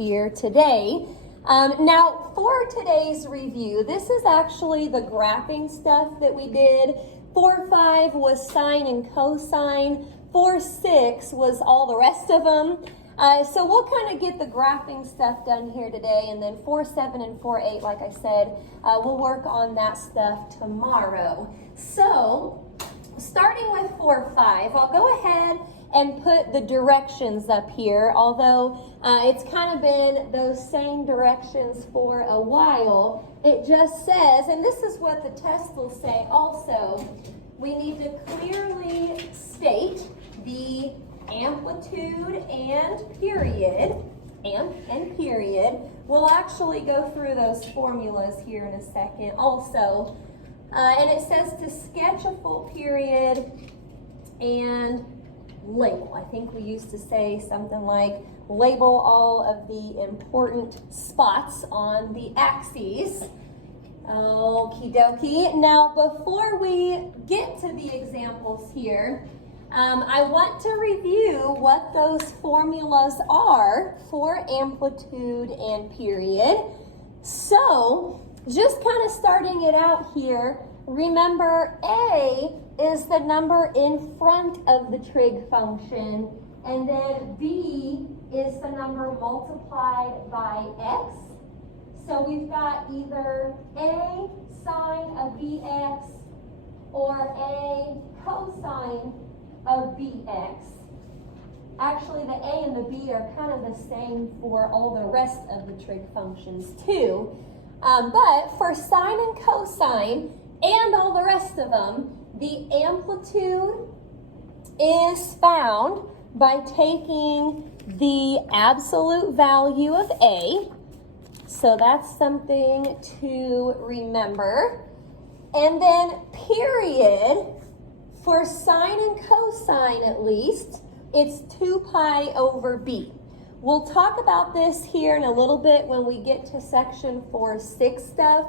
here today. Now, for today's review, this is actually the graphing stuff that we did. 4-5 was sine and cosine. 4-6 was all the rest of them. So we'll kind of get the graphing stuff done here today, and then 4-7 and 4-8, like I said, we'll work on that stuff tomorrow. So, starting with 4-5, I'll go ahead and put the directions up here, although it's kind of been those same directions for a while. It just says, and this is what the test will say also, we need to clearly state the amplitude and period, amp and period. We'll actually go through those formulas here in a second also. And it says to sketch a full period and label. I think we used to say something like label all of the important spots on the axes. Okie dokie. Now, before we get to the examples here, I want to review what those formulas are for amplitude and period. So, just kind of starting it out here, remember A is the number in front of the trig function, and then B is the number multiplied by x. So we've got either A sine of bx or A cosine of bx. Actually, the A and the B are kind of the same for all the rest of the trig functions too. But for sine and cosine and all the rest of them, the amplitude is found by taking the absolute value of A. So that's something to remember. And then period, for sine and cosine at least, it's 2 pi over b. We'll talk about this here in a little bit when we get to section 4-6 stuff.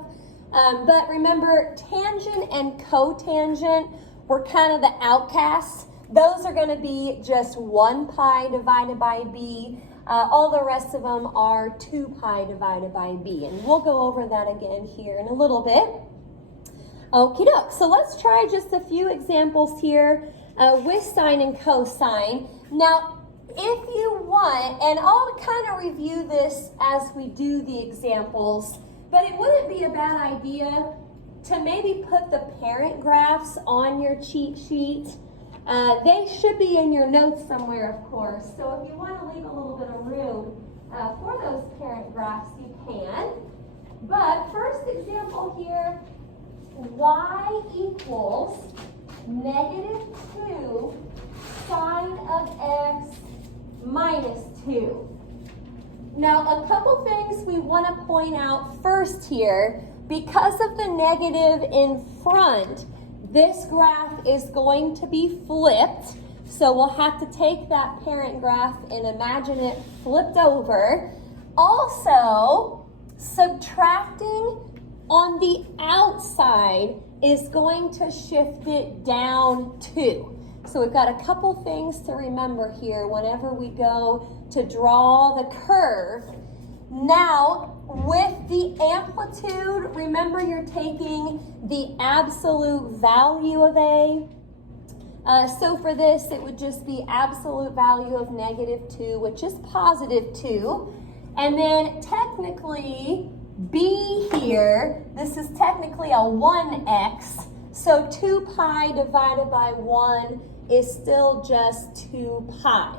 But remember, tangent and cotangent were kind of the outcasts. Those are going to be just 1 pi divided by b. All the rest of them are 2 pi divided by b. And we'll go over that again here in a little bit. Okie doke. So let's try just a few examples here with sine and cosine. Now, if you want, and I'll kind of review this as we do the examples, but it wouldn't be a bad idea to maybe put the parent graphs on your cheat sheet. They should be in your notes somewhere, of course. So if you want to leave a little bit of room for those parent graphs, you can. But first example here, y equals -2 sine of x minus 2. Now, a couple things we want to point out first here. Because of the negative in front, this graph is going to be flipped. So we'll have to take that parent graph and imagine it flipped over. Also, subtracting on the outside is going to shift it down too. So we've got a couple things to remember here whenever we go to draw the curve. Now, with the amplitude, remember you're taking the absolute value of A. So for this, it would just be absolute value of -2, which is +2. And then technically, B here, this is technically a 1x. So 2 pi divided by 1 is still just 2 pi.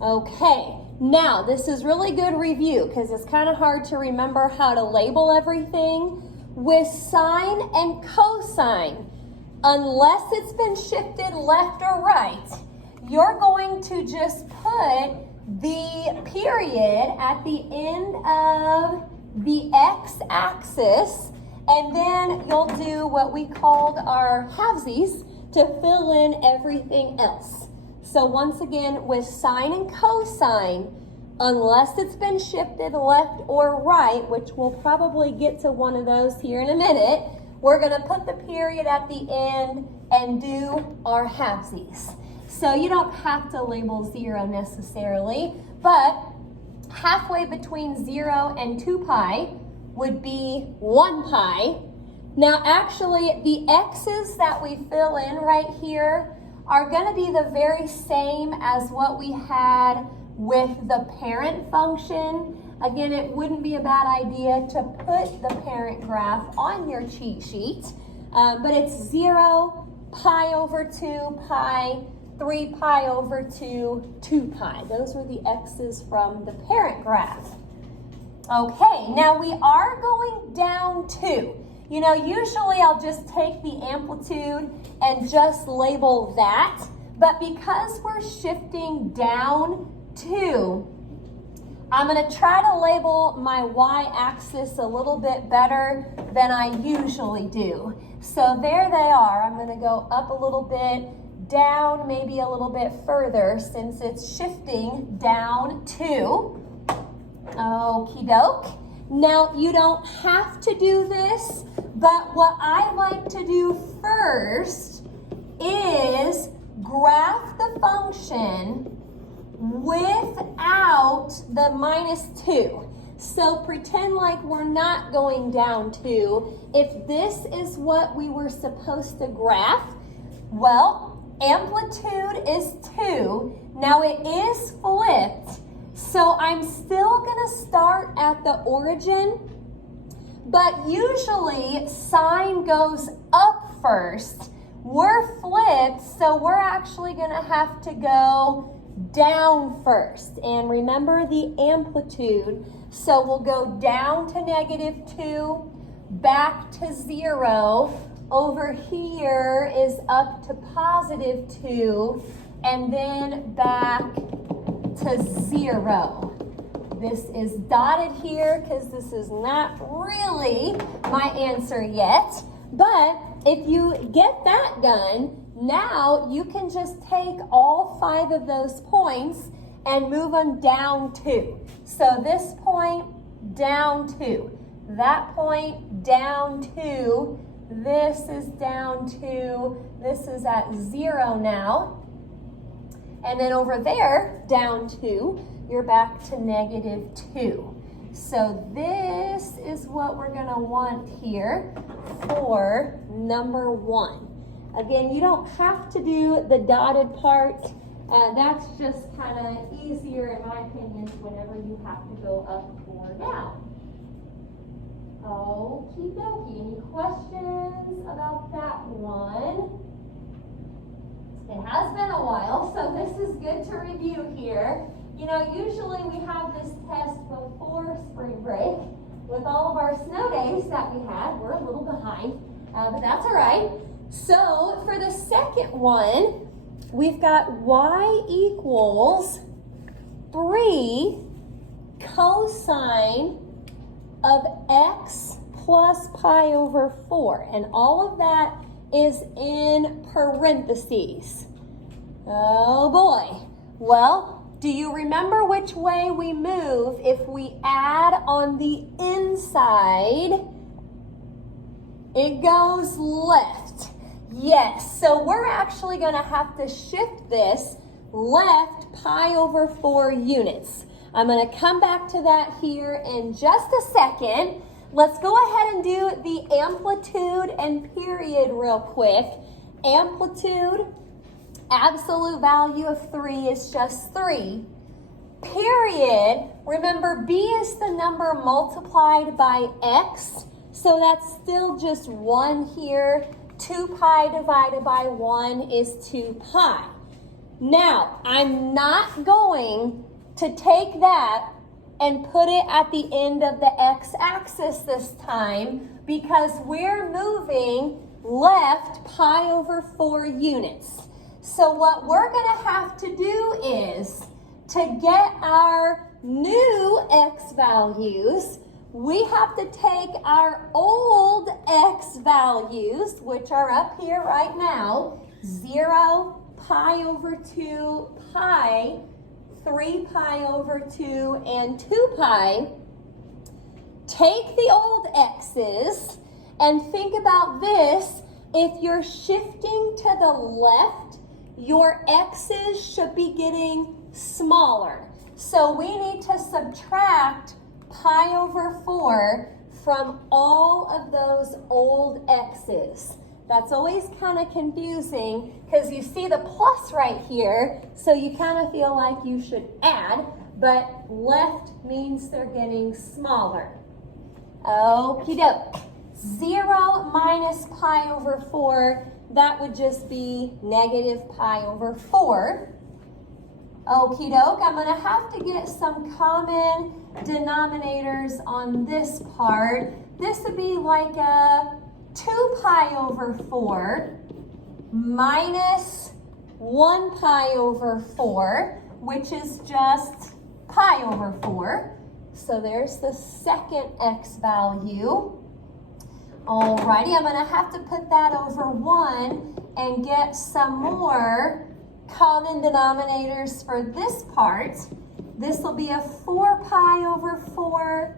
Okay, now this is really good review because it's kind of hard to remember how to label everything. With sine and cosine, unless it's been shifted left or right, you're going to just put the period at the end of the x-axis, and then you'll do what we called our halvesies to fill in everything else. So once again, with sine and cosine, unless it's been shifted left or right, which we'll probably get to one of those here in a minute, we're going to put the period at the end and do our halvesies. So you don't have to label 0 necessarily, but halfway between 0 and 2 pi would be 1 pi. Now actually the x's that we fill in right here are going to be the very same as what we had with the parent function. Again, it wouldn't be a bad idea to put the parent graph on your cheat sheet, but it's 0, pi over 2, pi, 3 pi over 2, 2 pi. Those were the x's from the parent graph. Okay, now we are going down 2. You know, usually I'll just take the amplitude and just label that, but because we're shifting down 2, I'm going to try to label my y-axis a little bit better than I usually do. So there they are. I'm going to go up a little bit, down maybe a little bit further since it's shifting down 2. Okie doke. Now, you don't have to do this, but what I like to do first is graph the function without the minus 2. So pretend like we're not going down 2. If this is what we were supposed to graph, well, amplitude is 2. Now it is flipped. So I'm still going to start at the origin, but usually sine goes up first. We're flipped, so we're actually going to have to go down first. And remember the amplitude, so we'll go down to negative 2, back to 0. Over here is up to positive 2, and then back to 0. This is dotted here because this is not really my answer yet. But if you get that done, now you can just take all 5 of those points and move them down 2. So this point, down 2. That point, down 2. This is down 2. This is at 0 now. And then over there, down 2, you're back to negative 2. So this is what we're going to want here for number 1. Again, you don't have to do the dotted part. That's just kind of easier, in my opinion, whenever you have to go up or down. Okie dokie. Any questions about that one? It has been a while, so this is good to review here. You know, usually we have this test before spring break. With all of our snow days that we had, we're a little behind, but that's all right. So for the second one, we've got y equals 3 cosine of x plus pi over 4. And all of that is in parentheses. Oh boy. Well, do you remember which way we move if we add on the inside? It goes left. Yes, so we're actually going to have to shift this left pi over 4 units. I'm going to come back to that here in just a second. Let's go ahead and do the amplitude and period real quick. Amplitude, absolute value of 3 is just 3. Period, remember B is the number multiplied by x, so that's still just 1 here. 2 pi divided by 1 is 2 pi. Now, I'm not going to take that and put it at the end of the x-axis this time because we're moving left pi over 4 units. So what we're going to have to do is, to get our new x values, we have to take our old x values, which are up here right now, 0, pi over 2, pi, 3 pi over 2, and 2 pi. Take the old x's and think about this. If you're shifting to the left, your x's should be getting smaller. So we need to subtract pi over 4 from all of those old x's. That's always kind of confusing because you see the plus right here, so you kind of feel like you should add, but left means they're getting smaller. Okie doke. 0 minus pi over 4, that would just be negative pi over 4. Okie doke, I'm going to have to get some common denominators on this part. This would be like a 2 pi over 4 minus 1 pi over 4, which is just pi over 4. So there's the second x value. Alrighty, I'm going to have to put that over 1 and get some more common denominators for this part. This will be a 4 pi over 4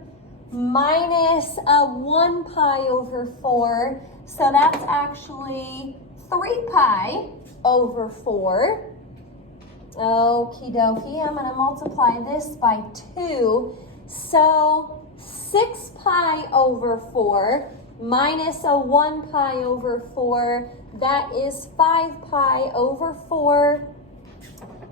minus a 1 pi over 4. So that's actually 3 pi over 4. Okie dokie, I'm going to multiply this by 2. So 6 pi over 4 minus a 1 pi over 4, that is 5 pi over 4.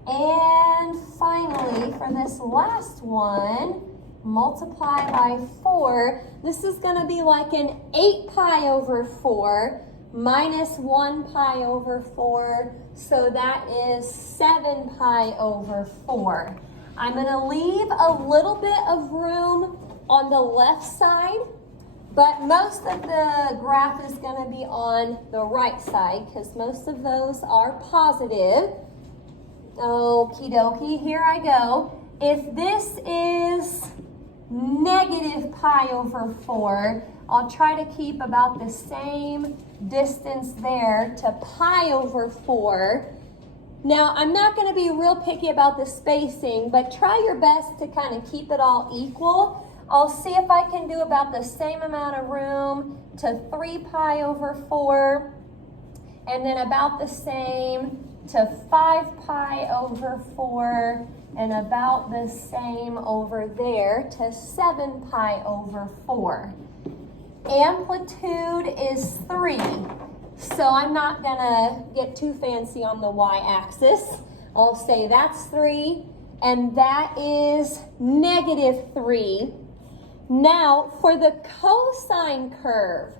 And finally, for this last one, multiply by 4. This is going to be like an 8 pi over 4 minus 1 pi over 4. So that is 7 pi over 4. I'm going to leave a little bit of room on the left side, but most of the graph is going to be on the right side because most of those are positive. Okie dokie, here I go. If this is negative pi over 4, I'll try to keep about the same distance there to pi over 4. Now, I'm not going to be real picky about the spacing, but try your best to kind of keep it all equal. I'll see if I can do about the same amount of room to 3 pi over 4, and then about the same to 5 pi over 4, and about the same over there to 7 pi over 4. Amplitude is 3, so I'm not gonna get too fancy on the y-axis. I'll say that's 3, and that is negative 3. Now, for the cosine curve,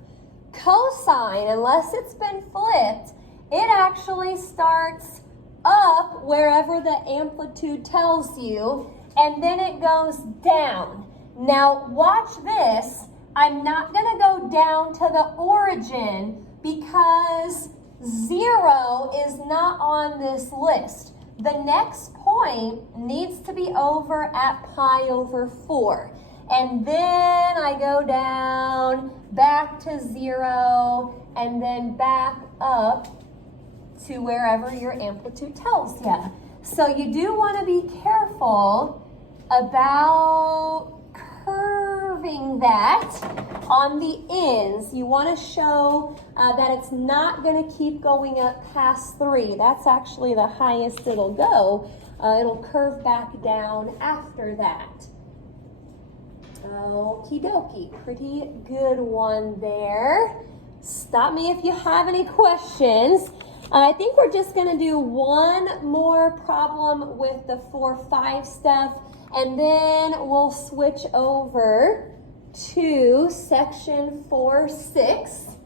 cosine, unless it's been flipped, it actually starts up wherever the amplitude tells you, and then it goes down. Now, watch this. I'm not going to go down to the origin because 0 is not on this list. The next point needs to be over at pi over 4. And then I go down back to 0 and then back up to wherever your amplitude tells you. So you do want to be careful about curving that on the ends. You want to show that it's not going to keep going up past 3. That's actually the highest it'll go. It'll curve back down after that. Okie dokie, pretty good one there. Stop me if you have any questions. I think we're just going to do one more problem with the 4-5 stuff, and then we'll switch over to section 4-6.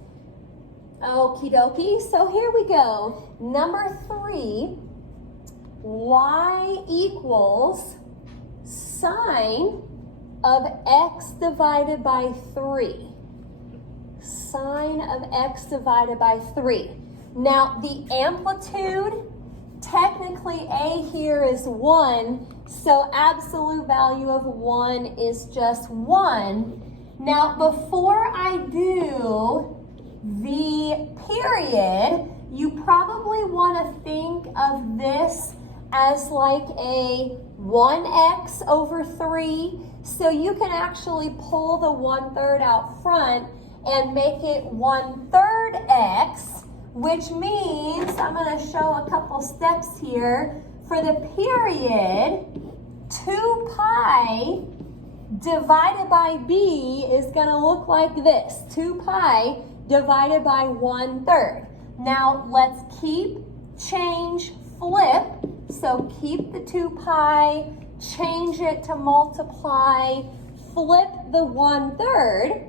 Okie dokie, so here we go. Number 3, y equals sine of x divided by 3. Sine of x divided by 3. Now, the amplitude, technically a here is 1, so absolute value of 1 is just 1. Now, before I do the period, you probably want to think of this as like a 1x over 3. So you can actually pull the 1/3 out front and make it 1/3 x, which means, I'm going to show a couple steps here. For the period, 2 pi divided by b is going to look like this. 2 pi divided by 1/3. Now let's keep, change, flip. So keep the 2 pi, change it to multiply, flip the 1/3.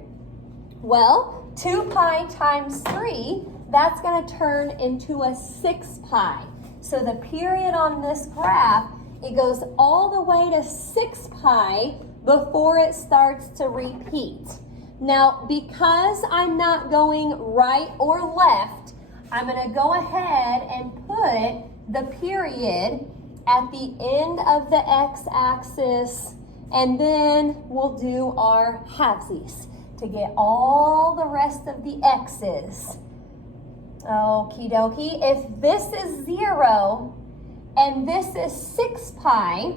Well, 2 pi times 3, that's going to turn into a 6 pi. So the period on this graph, it goes all the way to 6 pi before it starts to repeat. Now, because I'm not going right or left, I'm going to go ahead and put the period at the end of the x-axis, and then we'll do our halvesies to get all the rest of the x's. Okie dokie. If this is 0 and this is 6 pi,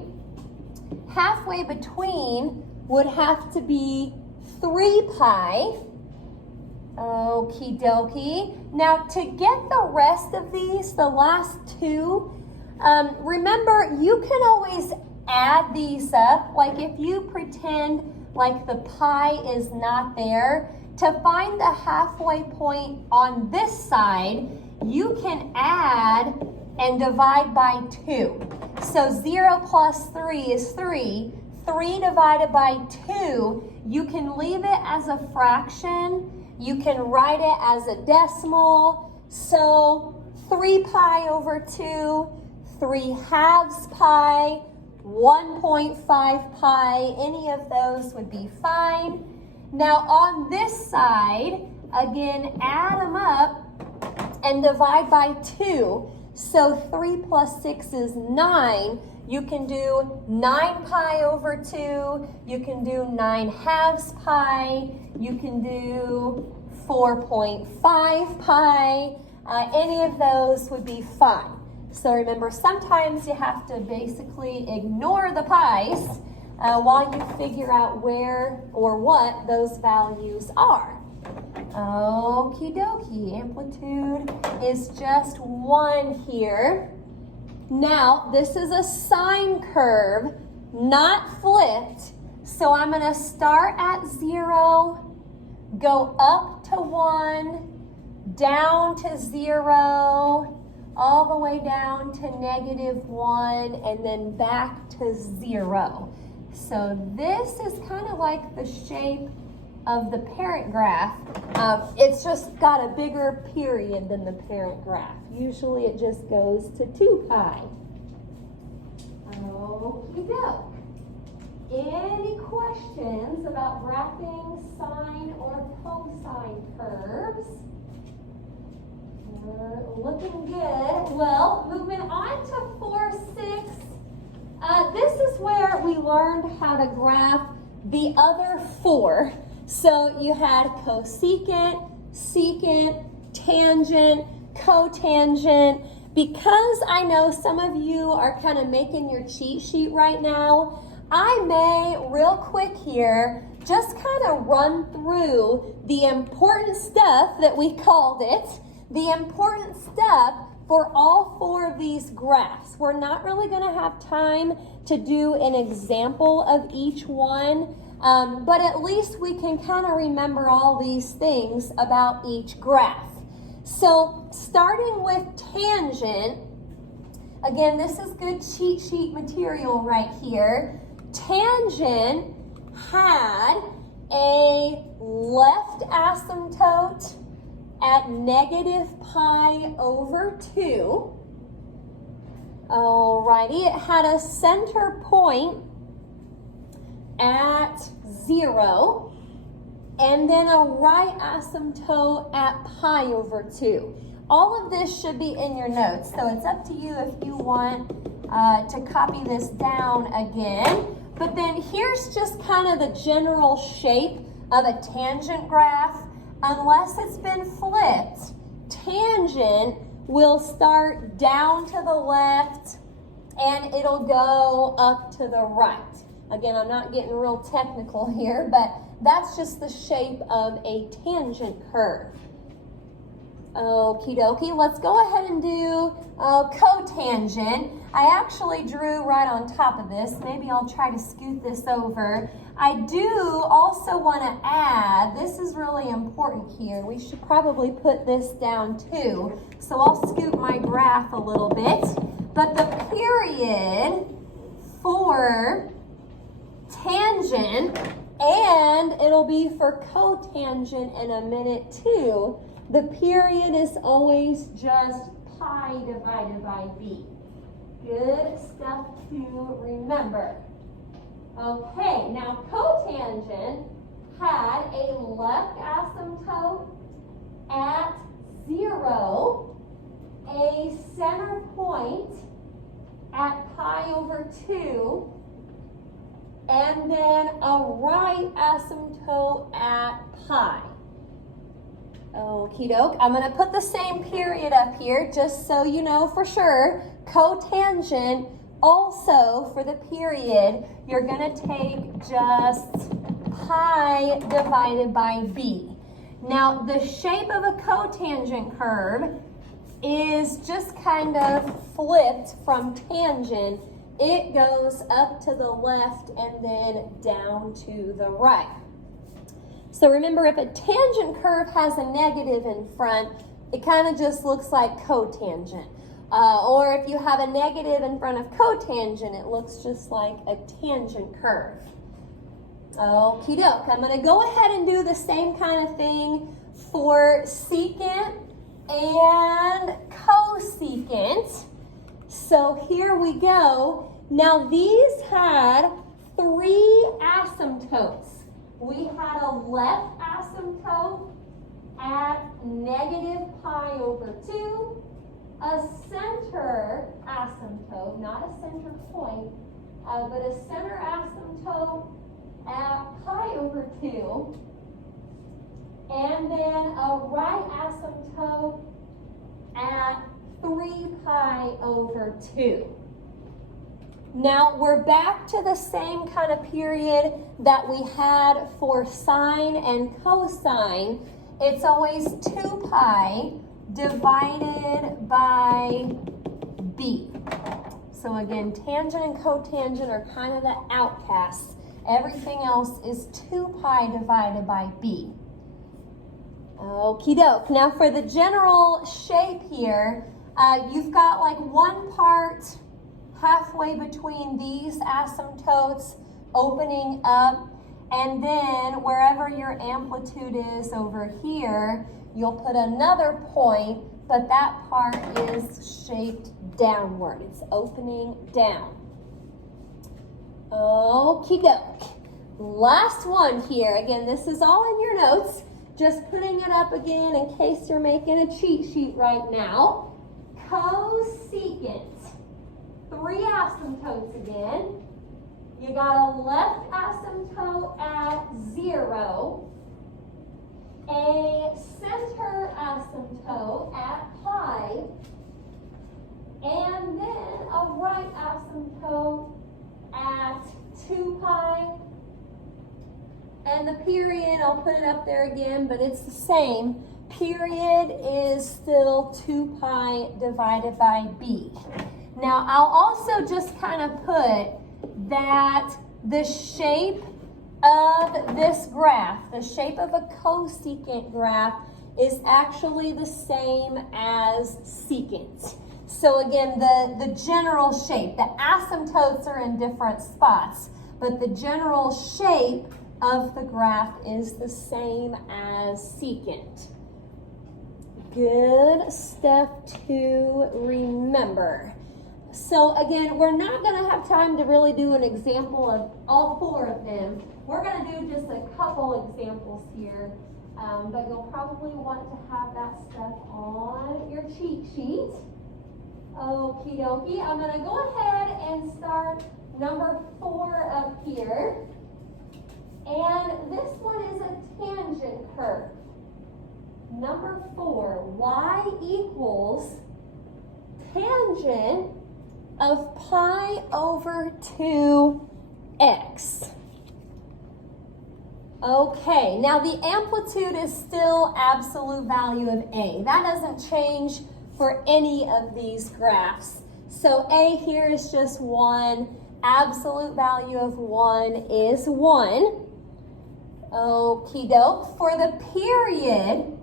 halfway between would have to be 3 pi. Okie dokie. Now to get the rest of these, the last two, remember you can always add these up. Like if you pretend like the pi is not there, to find the halfway point on this side, you can add and divide by 2. So 0 plus 3 is 3. 3 divided by 2, you can leave it as a fraction. You can write it as a decimal. So 3 pi over 2, 3 halves pi, 1.5 pi, any of those would be fine. Now on this side, again, add them up and divide by 2. So 3 plus 6 is 9. You can do 9 pi over 2. You can do 9 halves pi. You can do 4.5 pi. Any of those would be fine. So remember, sometimes you have to basically ignore the pi's while you figure out where or what those values are. Okie dokie, amplitude is just 1 here. Now, this is a sine curve, not flipped. So I'm going to start at 0, go up to 1, down to 0, all the way down to -1, and then back to 0. So this is kind of like the shape of the parent graph. It's just got a bigger period than the parent graph. Usually it just goes to 2 pi. Okie doke. Any questions about graphing sine or cosine curves? Looking good. Well, moving on to 4-6. This is where we learned how to graph the other 4. So you had cosecant, secant, tangent, cotangent. Because I know some of you are kind of making your cheat sheet right now, I may, real quick here, just kind of run through the important stuff that we called it, the important stuff for all 4 of these graphs. We're not really going to have time to do an example of each one, but at least we can kind of remember all these things about each graph. So starting with tangent, again, this is good cheat sheet material right here. Tangent had a left asymptote at -pi over 2. Alrighty, it had a center point at 0, and then a right asymptote at pi over 2. All of this should be in your notes, so it's up to you if you want to copy this down again. But then here's just kind of the general shape of a tangent graph. Unless it's been flipped, tangent will start down to the left and it'll go up to the right. Again, I'm not getting real technical here, but that's just the shape of a tangent curve. Okie dokie, let's go ahead and do cotangent. I actually drew right on top of this. Maybe I'll try to scoot this over. I do also want to add, this is really important here. We should probably put this down too. So I'll scoot my graph a little bit. But the period for tangent, and it'll be for cotangent in a minute too, the period is always just pi divided by b. Good stuff to remember. Okay, now cotangent had a left asymptote at 0, a center point at pi over 2, and then a right asymptote at pi. Okie doke. I'm going to put the same period up here just so you know for sure. Cotangent, also for the period, you're going to take just pi divided by b. Now, the shape of a cotangent curve is just kind of flipped from tangent. It goes up to the left and then down to the right. So remember, if a tangent curve has a negative in front, it kind of just looks like cotangent. Or if you have a negative in front of cotangent, it looks just like a tangent curve. Okie doke. I'm going to go ahead and do the same kind of thing for secant and cosecant. So here we go. Now these had 3 asymptotes. We had a left asymptote at negative pi over 2, a center asymptote, not a center point, but a center asymptote at pi over 2, and then a right asymptote at 3 pi over 2. Now we're back to the same kind of period that we had for sine and cosine. It's always 2 pi divided by b. So again, tangent and cotangent are kind of the outcasts. Everything else is 2 pi divided by b. Okie doke. Now for the general shape here, you've got like one part halfway between these asymptotes opening up, and then wherever your amplitude is over here, you'll put another point, but that part is shaped downward. It's opening down. Okie doke. Last one here. Again, this is all in your notes. Just putting it up again in case you're making a cheat sheet right now. Cosecant. 3 asymptotes again. You got a left asymptote at 0, a center asymptote at pi, and then a right asymptote at 2 pi. And the period, I'll put it up there again, but it's the same. Period is still 2 pi divided by b. Now, I'll also just kind of put that the shape of this graph, the shape of a cosecant graph, is actually the same as secant. So again, the general shape, the asymptotes are in different spots, but the general shape of the graph is the same as secant. Good stuff to remember. So again, we're not going to have time to really do an example of all 4 of them. We're going to do just a couple examples here, but you'll probably want to have that stuff on your cheat sheet. Okie dokie. I'm going to go ahead and start number 4 up here. And this one is a tangent curve. Number 4, y equals tangent of pi over 2x. Okay, now the amplitude is still absolute value of A. That doesn't change for any of these graphs. So A here is just 1. Absolute value of 1 is 1. Okie doke. For the period,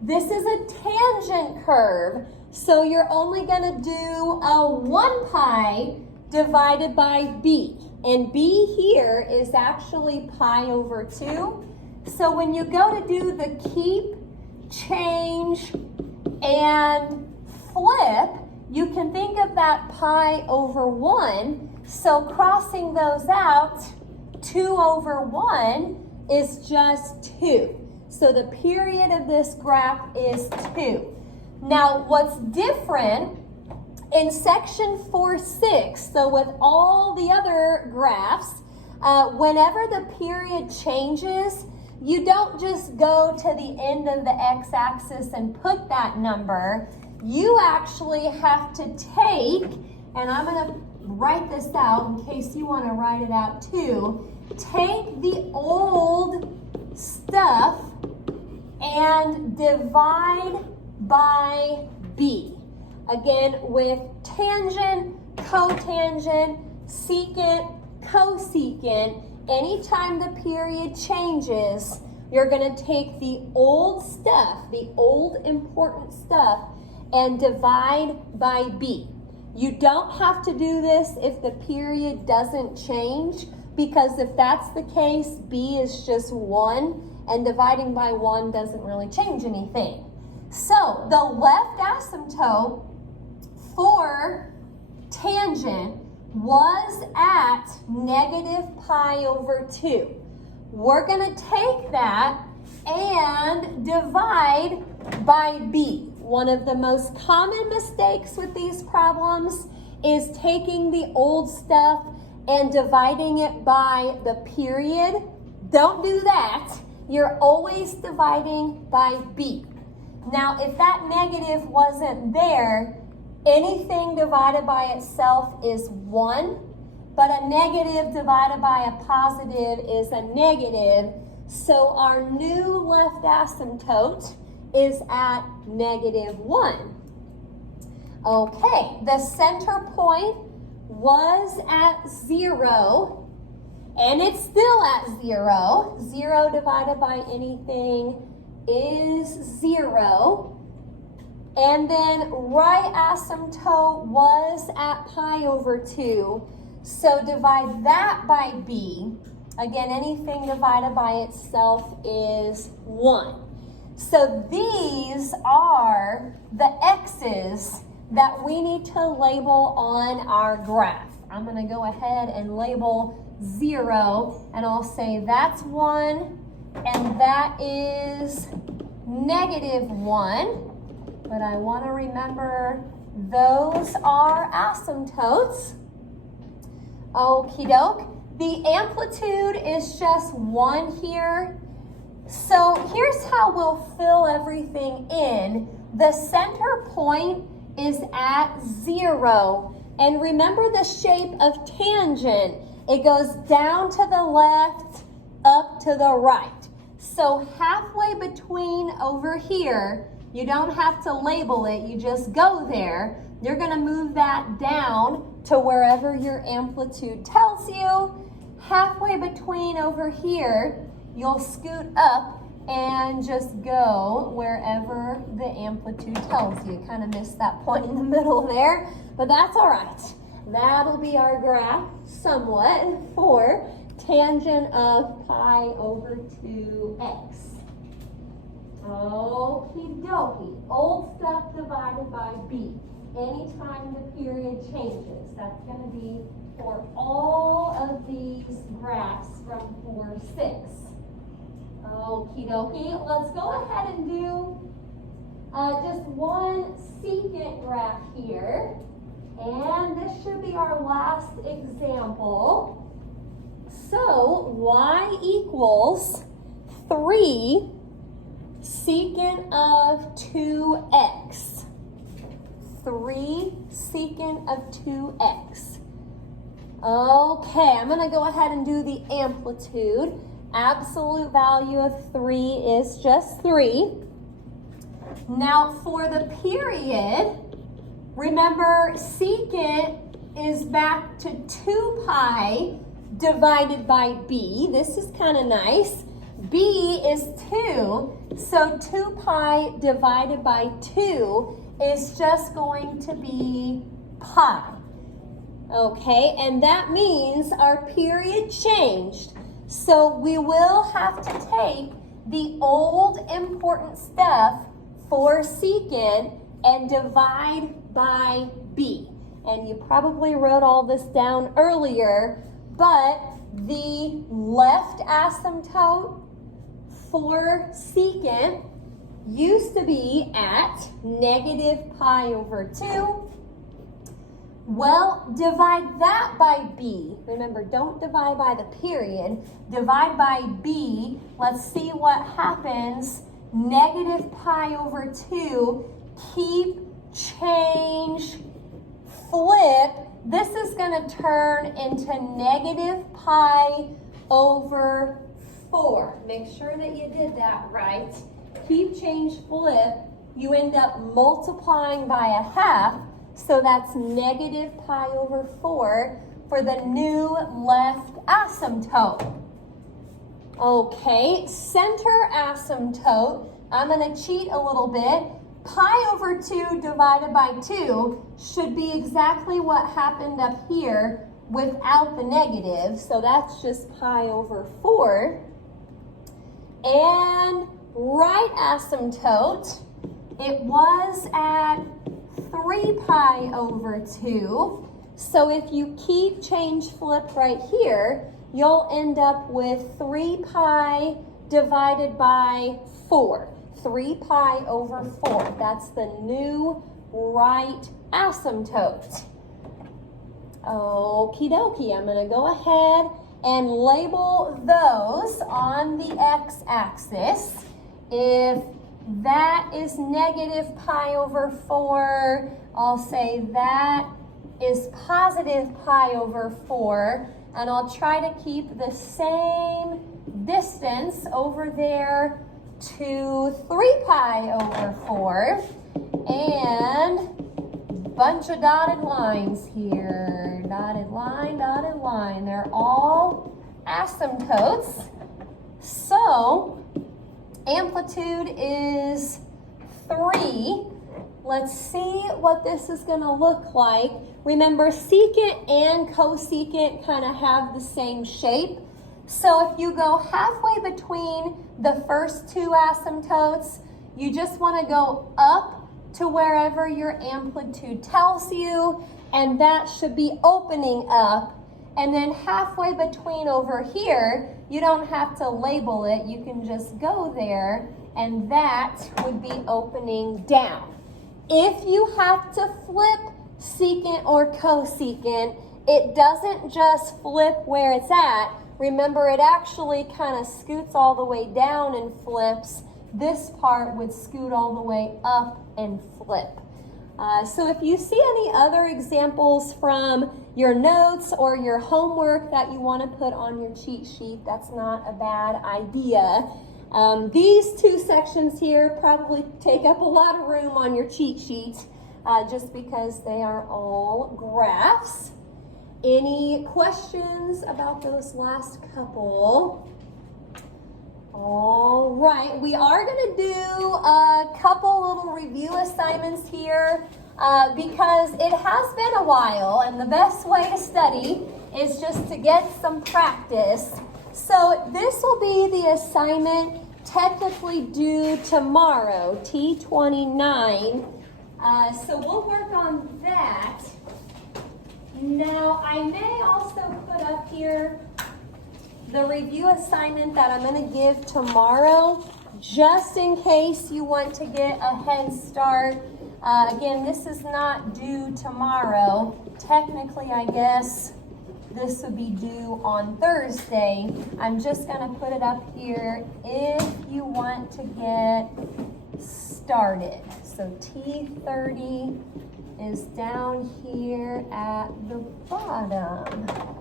this is a tangent curve. So you're only going to do a 1 pi divided by B. And B here is actually pi over 2. So when you go to do the keep, change, and flip, you can think of that pi over 1. So crossing those out, 2 over 1 is just 2. So the period of this graph is 2. Now what's different in section 4.6, so with all the other graphs, whenever the period changes, you don't just go to the end of the x-axis and put that number. You actually have to take, and I'm going to write this out in case you want to write it out too, take the old stuff and divide by B. Again, with tangent, cotangent, secant, cosecant, anytime the period changes, you're going to take the old stuff, the old important stuff, and divide by B. You don't have to do this if the period doesn't change, because if that's the case, B is just 1, and dividing by 1 doesn't really change anything. So the left asymptote for tangent was at negative pi over 2. We're going to take that and divide by B. One of the most common mistakes with these problems is taking the old stuff and dividing it by the period. Don't do that. You're always dividing by B. Now, if that negative wasn't there, anything divided by itself is 1, but a negative divided by a positive is a negative. So our new left asymptote is at negative 1. Okay, the center point was at 0, and it's still at 0. 0 divided by anything is 0. And then right asymptote was at pi over 2. So divide that by B. Again, anything divided by itself is 1. So these are the x's that we need to label on our graph. I'm going to go ahead and label 0, and I'll say that's 1, and that is negative 1. But I want to remember those are asymptotes. Okie doke. The amplitude is just 1 here. So here's how we'll fill everything in. The center point is at 0. And remember the shape of tangent. It goes down to the left, up to the right. So halfway between over here, you don't have to label it, you just go there. You're going to move that down to wherever your amplitude tells you. Halfway between over here, you'll scoot up and just go wherever the amplitude tells you. Kind of missed that point in the middle there, but that's all right. That'll be our graph somewhat for tangent of pi over 2x. Okie dokie. Old stuff divided by B. Anytime the period changes. That's going to be for all of these graphs from 4-6. Okie dokie. Let's go ahead and do just one secant graph here. And this should be our last example. So y equals 3 secant of 2x. 3 secant of 2x. Okay, I'm going to go ahead and do the amplitude. Absolute value of 3 is just 3. Now for the period, remember secant is back to 2 pi divided by b. This is kind of nice. b is 2, so 2 pi divided by 2 is just going to be pi. Okay, and that means our period changed. So we will have to take the old important stuff for secant and divide by b. And you probably wrote all this down earlier, but the left asymptote for secant used to be at negative pi over 2. Well, divide that by b. Remember, don't divide by the period. Divide by b. Let's see what happens. Negative pi over 2. Keep, change, flip. This is going to turn into negative pi over 4. Make sure that you did that right. Keep, change, flip. You end up multiplying by a half. So that's negative pi over 4 for the new left asymptote. Okay, center asymptote. I'm going to cheat a little bit. Pi over 2 divided by 2 should be exactly what happened up here without the negative. So that's just pi over 4. And right asymptote, it was at 3 pi over 2. So if you keep, change, flip right here, you'll end up with 3 pi divided by 4. 3 pi over 4. That's the new right asymptote. Okie dokie, I'm going to go ahead and label those on the x-axis. If that is negative pi over 4, I'll say that is positive pi over 4, and I'll try to keep the same distance over there to 3 pi over 4, and bunch of dotted lines here. Dotted line, they're all asymptotes. So amplitude is 3. Let's see what this is going to look like. Remember, secant and cosecant kind of have the same shape. So if you go halfway between the first two asymptotes, you just want to go up to wherever your amplitude tells you, and that should be opening up. And then halfway between over here, you don't have to label it. You can just go there, and that would be opening down. If you have to flip secant or cosecant, it doesn't just flip where it's at. Remember, it actually kind of scoots all the way down and flips. This part would scoot all the way up and flip. So if you see any other examples from your notes or your homework that you want to put on your cheat sheet, that's not a bad idea. These two sections here probably take up a lot of room on your cheat sheet just because they are all graphs. Any questions about those last couple? All right, we are going to do a couple little review assignments here because it has been a while, and the best way to study is just to get some practice. So this will be the assignment technically due tomorrow, T29. So we'll work on that. Now, I may also put up here the review assignment that I'm going to give tomorrow, just in case you want to get a head start. Again, this is not due tomorrow. Technically, I guess this would be due on Thursday. I'm just going to put it up here if you want to get started. So T30 is down here at the bottom.